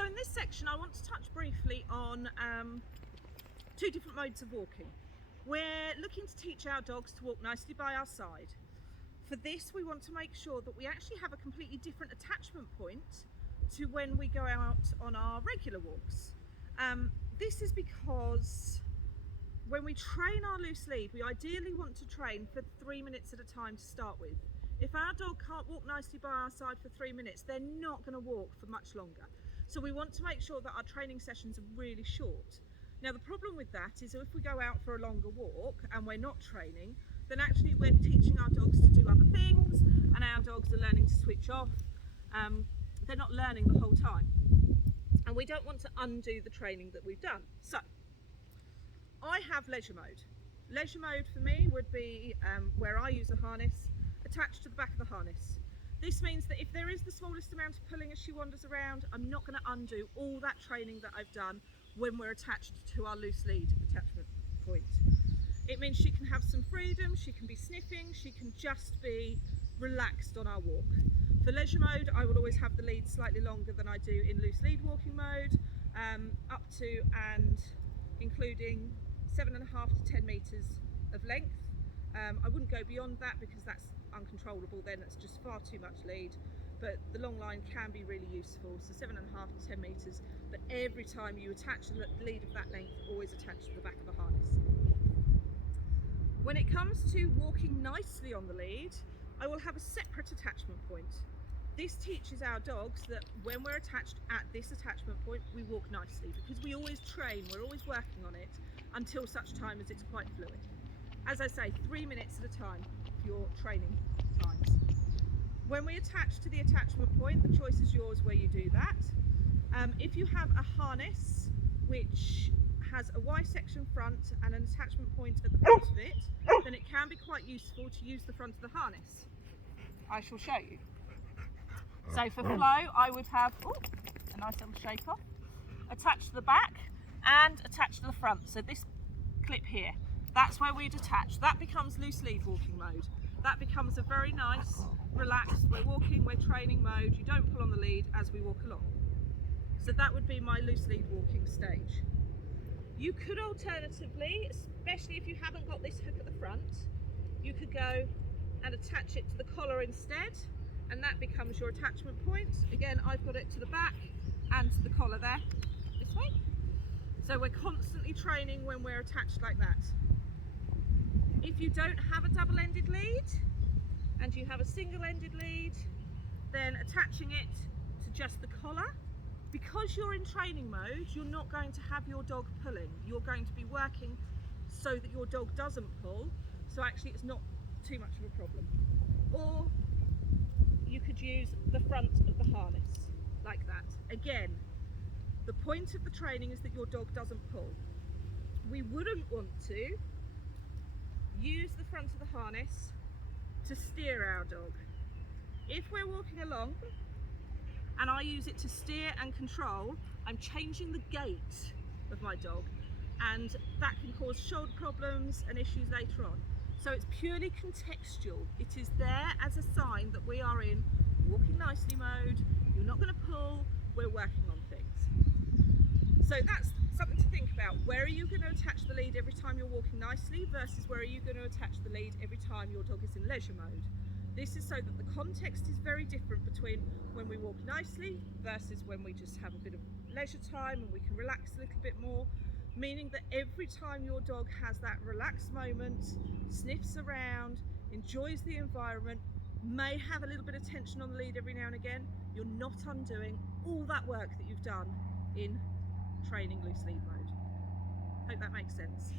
So in this section I want to touch briefly on two different modes of walking. We're looking to teach our dogs to walk nicely by our side. For this we want to make sure that we actually have a completely different attachment point to when we go out on our regular walks. This is because when we train our loose lead, we ideally want to train for 3 minutes at a time to start with. If our dog can't walk nicely by our side for 3 minutes, they're not going to walk for much longer. So we want to make sure that our training sessions are really short. Now the problem with that is if we go out for a longer walk and we're not training, then actually we're teaching our dogs to do other things, and our dogs are learning to switch off. They're not learning the whole time. And we don't want to undo the training that we've done. So I have leisure mode. Leisure mode for me would be where I use a harness attached to the back of the harness. This means that if there is the smallest amount of pulling as she wanders around, I'm not going to undo all that training that I've done when we're attached to our loose lead attachment point. It means she can have some freedom, she can be sniffing, she can just be relaxed on our walk. For leisure mode, I will always have the lead slightly longer than I do in loose lead walking mode, up to and including 7.5 to 10 metres of length. I wouldn't go beyond that because that's uncontrollable, then it's just far too much lead, but the long line can be really useful, so 7.5 to 10 metres, but every time you attach the lead of that length, always attach to the back of the harness. When it comes to walking nicely on the lead, I will have a separate attachment point. This teaches our dogs that when we're attached at this attachment point, we walk nicely, because we always train, we're always working on it until such time as it's quite fluid. As I say, 3 minutes at a time for your training times. When we attach to the attachment point, the choice is yours where you do that. If you have a harness which has a Y-section front and an attachment point at the front of it, then it can be quite useful to use the front of the harness. I shall show you. So for Flo, I would have a nice little shake off, attached to the back and attached to the front. So this clip here, that's where we'd attach. That becomes loose lead walking mode. That becomes a very nice, relaxed, we're walking, we're training mode. You don't pull on the lead as we walk along. So that would be my loose lead walking stage. You could alternatively, especially if you haven't got this hook at the front, you could go and attach it to the collar instead, and that becomes your attachment point. Again, I've got it to the back and to the collar there, this way. So we're constantly training when we're attached like that. If you don't have a double-ended lead and you have a single-ended lead, then attaching it to just the collar. Because you're in training mode, you're not going to have your dog pulling. You're going to be working so that your dog doesn't pull, so actually it's not too much of a problem. Or you could use the front of the harness, like that. Again, the point of the training is that your dog doesn't pull. We wouldn't want to use the front of the harness to steer our dog. If we're walking along and I use it to steer and control, I'm changing the gait of my dog, and that can cause shoulder problems and issues later on. So it's purely contextual. It is there as a sign that we are in walking nicely mode, you're not going to pull, we're working on things. So that's something to think about. Where are you going to attach the lead every time you're walking nicely versus where are you going to attach the lead every time your dog is in leisure mode? This is so that the context is very different between when we walk nicely versus when we just have a bit of leisure time and we can relax a little bit more, meaning that every time your dog has that relaxed moment, sniffs around, enjoys the environment, may have a little bit of tension on the lead every now and again, you're not undoing all that work that you've done in training loose lead mode. Hope that makes sense.